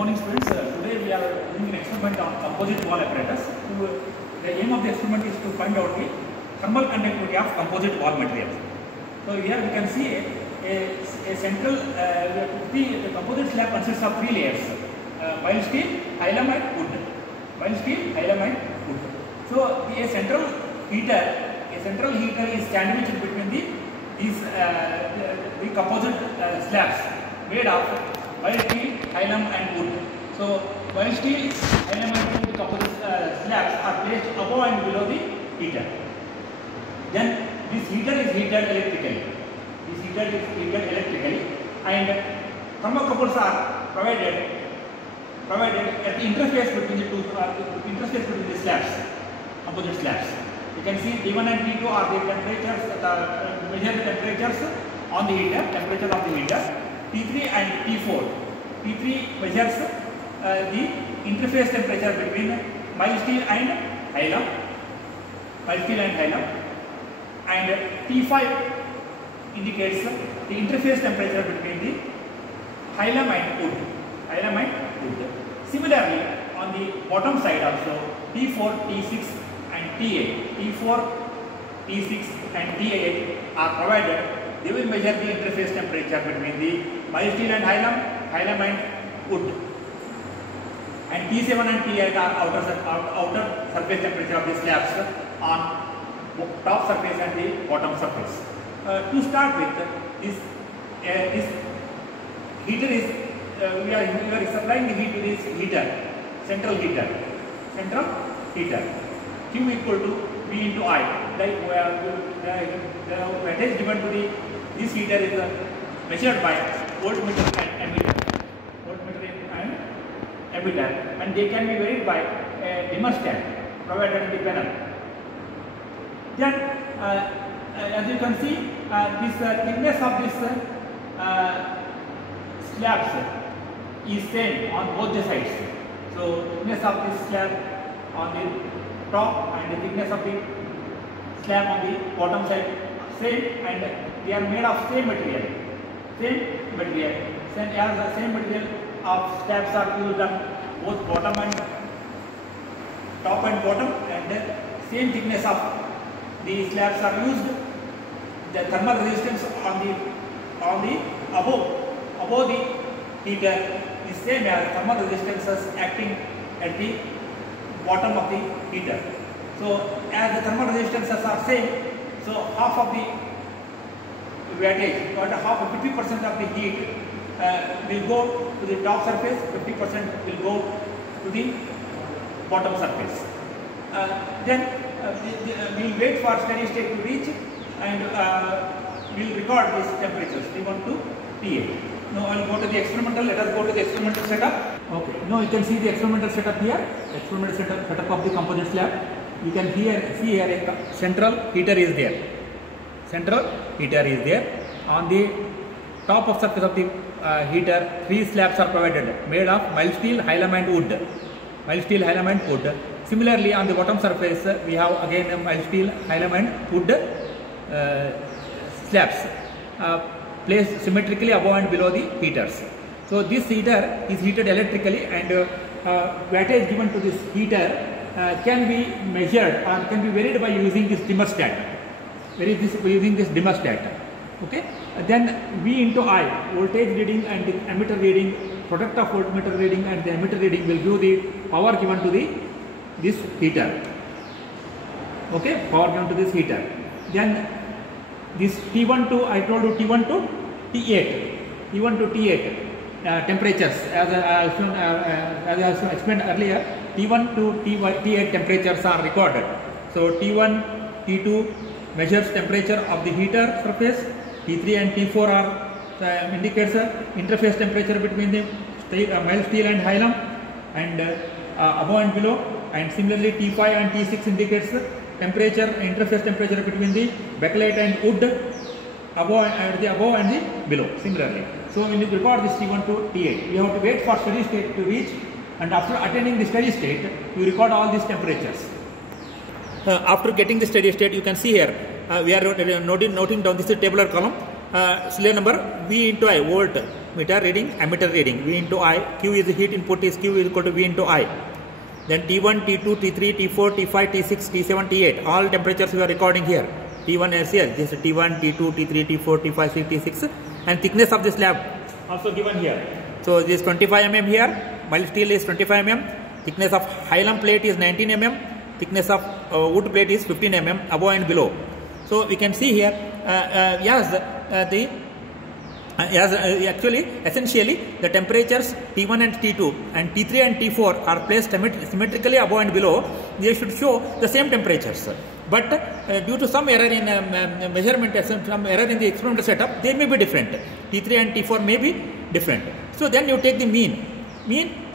morning, students. Today we are doing an experiment on composite wall apparatus. The aim of the experiment is to find out the thermal conductivity of composite wall materials. So here we can see a central, the composite slab consists of three layers: mild steel, hilum and wood. Mild steel, hilum and wood. So a central heater is sandwiched between the composite slabs made of mild steel, hilum and wood. So mild steel, hilum and wood composite slabs are placed above and below the heater. Then this heater is heated electrically. And thermocouples are provided at the interface between the slabs, composite slabs. You can see T1 and T2 are the temperatures, measure the temperatures on the heater, temperature of the heater. T3 and T4. T3 measures the interface temperature between mild steel and hilum. And T5 indicates the interface temperature between the hilum and wood. Similarly, on the bottom side also, T4, T6 and T8. T4, T6 and T8 are provided. They will measure the interface temperature between the mild steel and hilum and wood. And T7 and T8 are outer surface temperature of the slabs on top surface and the bottom surface. To start with, this heater is we are supplying the heat to this heater, central heater. Q equal to V into I. Like the voltage given to this heater is measured by voltmeter and ammeter, and they can be varied by a dimmer stand provided in the panel. Then, as you can see, this thickness of this slabs is same on both the sides. So, thickness of this slab on the top and the thickness of the slab on the bottom side same, and they are made of same material. Same material of slabs are used on both bottom and top and bottom, and same thickness of the slabs are used. The thermal resistance on the above the heater is same as thermal resistances acting at the bottom of the heater. So as the thermal resistances are same, so half of the wattage, or half 50% of the heat will go to the top surface, 50% will go to the bottom surface. Then we will wait for steady state to reach, and we will record these temperatures T1 to T8. Now I will go to the experimental. Let us go to the experimental setup. Okay. Now you can see the experimental setup here. Experimental setup of the composite slab. You can see here a central heater is there. On the top of surface of the heater, three slabs are provided made of mild steel, hilum and wood. Similarly, on the bottom surface, we have again mild steel, hilum and wood slabs placed symmetrically above and below the heaters. So this heater is heated electrically, and wattage given to this heater can be measured or can be varied by using this dimmer stand. Okay. Then V into I, voltage reading and the ammeter reading, product of voltmeter reading and the ammeter reading will give the power given to this heater. Okay, power given to this heater. Then this T1 to, I told you T1 to T8 temperatures, as I explained earlier, T1 to T8 temperatures are recorded. So T1, T2 measures temperature of the heater surface. T3 and T4 are indicates interface temperature between the mild steel and hilum, and above and below. And similarly, T5 and T6 indicates interface temperature between the bakelite and wood, above and the below. Similarly, so when you record this T1 to T8, you have to wait for steady state to reach, and after attaining the steady state, you record all these temperatures. After getting the steady state, you can see here we are noting down this is tabular column. serial number V into I, volt meter reading, ammeter reading, V into I, Q is the heat input, is Q is equal to V into I. Then T1, T2, T3, T4, T5, T6, T7, T8, all temperatures we are recording here. T1 is here, this is T1, T2, T3, T4, T5, T6, and thickness of the slab also given here. So this 25 mm here, mild steel is 25 mm, thickness of Hylam plate is 19 mm, thickness of wood plate is 15 mm above and below. So we can see here, actually essentially the temperatures T1 and T2 and T3 and T4 are placed symmetrically above and below. They should show the same temperatures. But due to some error in measurement, some error in the experimental setup, they may be different. T3 and T4 may be different. So then you take the mean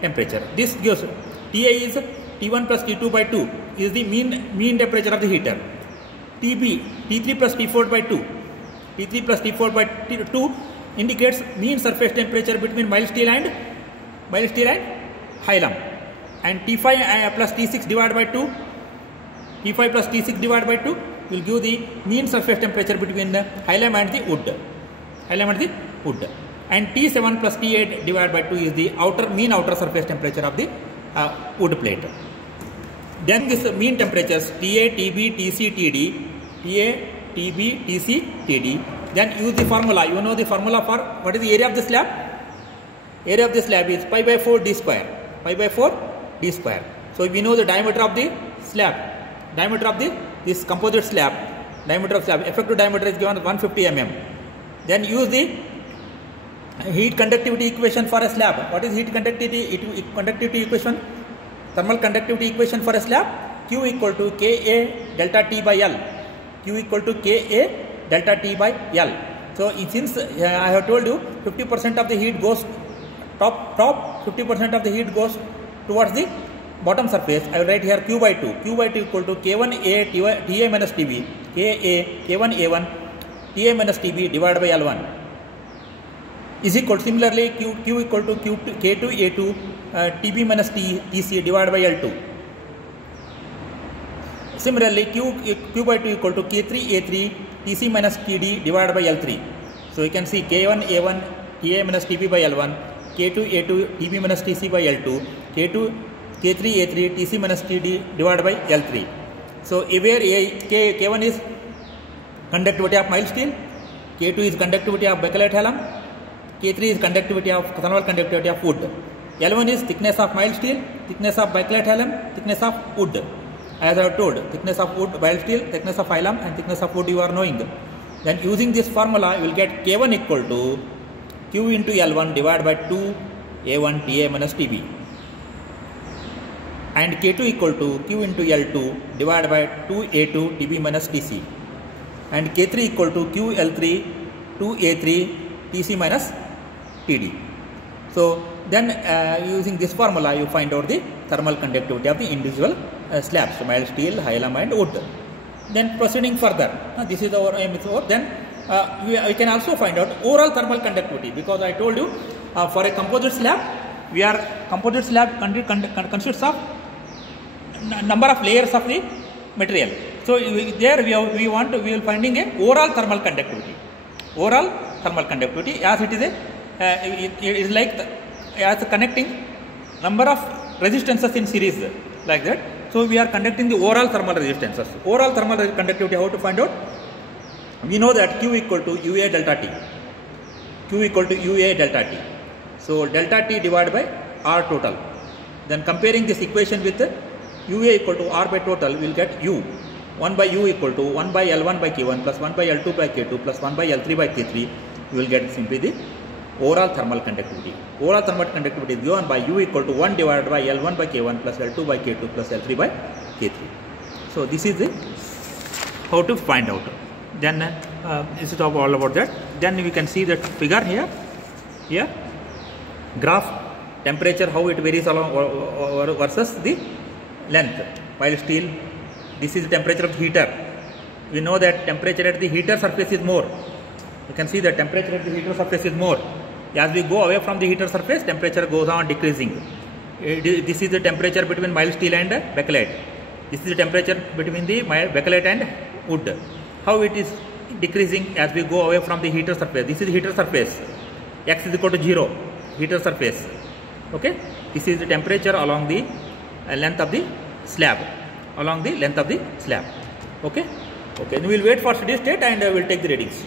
temperature. This gives TA is T1 plus T2 by 2 is the mean temperature of the heater. TB, T3 plus T4 by 2. T3 plus T4 by 2 indicates mean surface temperature between mild steel and Hylam. And T5 plus T6 divided by 2. T5 plus T6 divided by 2 will give the mean surface temperature between the Hylam and the wood. And T7 plus T8 divided by 2 is the mean outer surface temperature of the wood plate. Then this mean temperatures TA, TB, TC, TD, TA, TB, TC, TD. Then use the formula. You know the formula for what is the area of the slab? Area of the slab is pi by 4 d square. Pi by 4 d square. So we know the diameter of the slab. Diameter of this composite slab. Diameter of slab. Effective diameter is given 150 mm. Then use the heat conductivity equation for a slab. What is heat conductivity equation? Thermal conductivity equation for a slab. Q equal to Ka delta T by L. Q equal to Ka delta T by L. So since I have told you 50% of the heat goes top, 50% of the heat goes towards the bottom surface, I will write here Q by 2. Q by 2 equal to K1A TA minus TB. K1A1 TA minus TB divided by L1 is equal to, similarly Q equal to K2A2 TB minus TC divided by L2. Similarly Q by 2 equal to K3A3 TC minus TD divided by L3. So you can see K1A1 TA minus TB by L1, K2A2 TB minus TC by L2, K3A3 TC minus TD divided by L3. So where K1 is conductivity of mild steel, K2 is conductivity of bakelite Hylam, K3 is thermal conductivity of wood. L1 is thickness of mild steel, thickness of bakelite Hylam, thickness of wood. As I have told, thickness of wood, mild steel, thickness of Hylam and thickness of wood you are knowing. Then using this formula you will get K1 equal to Q into L1 divided by 2A1 TA minus TB. And K2 equal to Q into L2 divided by 2A2 TB minus TC. And K3 equal to QL3 2A3 TC minus TD. So then using this formula you find out the thermal conductivity of the individual slabs, mild steel, Hylam and wood. Then proceeding further, this is our aim. Then we can also find out overall thermal conductivity, because I told you for a composite slab, composite slab consists of number of layers of the material. So there we will finding a overall thermal conductivity. Overall thermal conductivity, as it is it is like as connecting number of resistances in series like that. So we are conducting the overall thermal resistances. Overall thermal conductivity, how to find out? We know that Q equal to UA delta T. Q equal to UA delta T. So delta T divided by R total. Then comparing this equation with UA equal to R by total, we will get U. 1 by U equal to 1 by L1 by K1 plus 1 by L2 by K2 plus 1 by L3 by K3. You will get simply the overall thermal conductivity. Overall thermal conductivity is given by U equal to 1 divided by L1 by K1 plus L2 by K2 plus L3 by K3. So this is the how to find out. Then this is all about that. Then we can see that figure here. Here graph temperature, how it varies along versus the length. While steel, this is the temperature of the heater. We know that temperature at the heater surface is more. You can see the temperature at the heater surface is more. As we go away from the heater surface, temperature goes on decreasing. This is the temperature between mild steel and bakelite. This is the temperature between the bakelite and wood. How it is decreasing as we go away from the heater surface. This is heater surface, x is equal to 0, heater surface. Okay, this is the temperature along the length of the slab, Okay, okay, we will wait for steady state and we will take the readings.